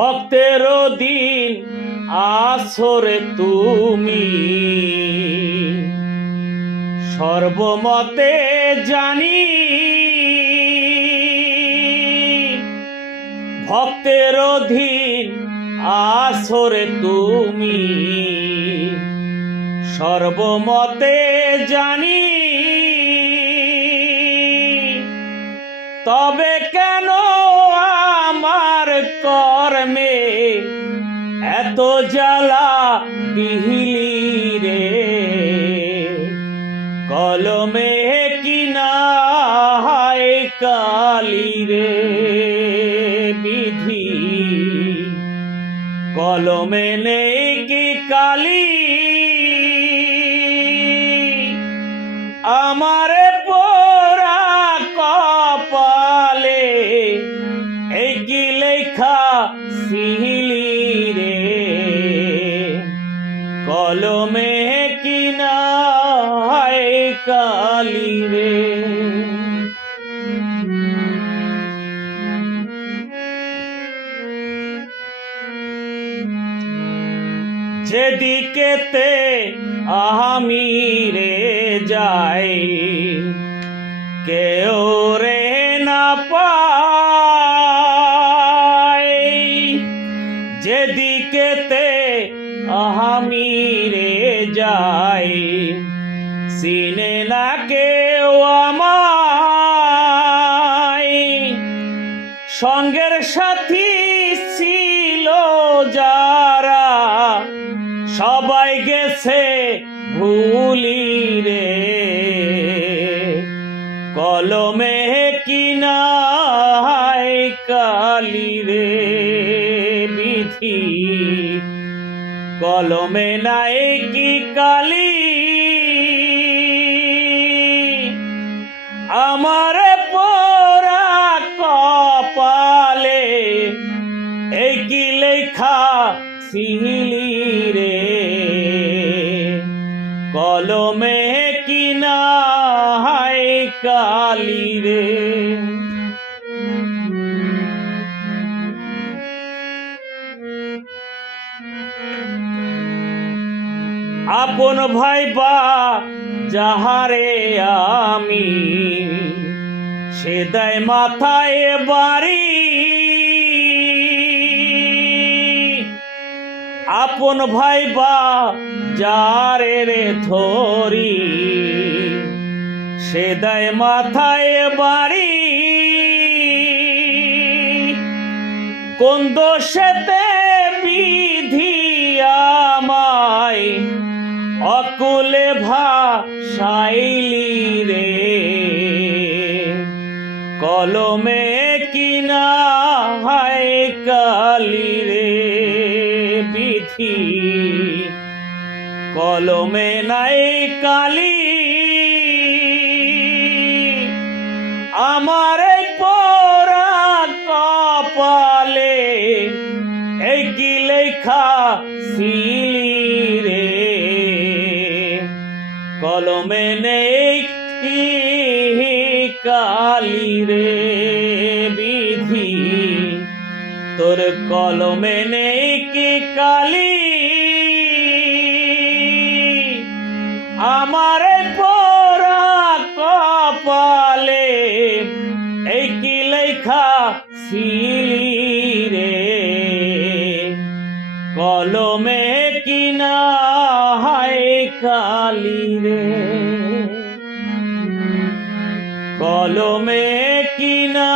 ভক্তের দিন আসরে তুমি সর্বমতে জানি, ভক্তের দিন আসরে তুমি সর্বমতে জানি। তবে কেন আমার কর্মে এত জ্বালা দিলি রে, কলমে কি নাই কালি রে বিধি, কলমে নেই কি কালি। আমারে পোড়া কপালে এই কি লেখা ছিলি রে, কলমে কি নাই কালি রে। যেদিকেতে আমি রে যাই কেউ রে না পায়, যেদিকেতে আমি রে যাই চিনে না কেউ আমায়। সঙ্গের সাথী ছিল যারা সবাই গেছে ভুলি রে, কলমে কি নাই কালি রে বিধি, কলমে নাই কি কালি। আমার পোড়া কপালে এই কি লেখা ছিলি রে, কলমে কি নাই কালি রে। আপন ভাইবা যাহারে আমি সে দেয় মাথায় বাড়ি, আপন ভাইবা যারে রে ধরি সে দেয় মাথায় বাড়ি। কোন দোষেতে বিধি আমায় অকুলে ভাসাইলি রে, কলমে কি নাই কালি রে বিধি, কলমে নাই কালি। আমার এই পোড়া কপালে এই কি লেখা ছিলি রে, কলমে নেই কি কালি রে বিধি, তোর কলমে নেই কি কালি। আমার পোড়া কপালে এই কি লেখা ছিলি রে, কলমে কি নাই কালি রে, কলমে কি না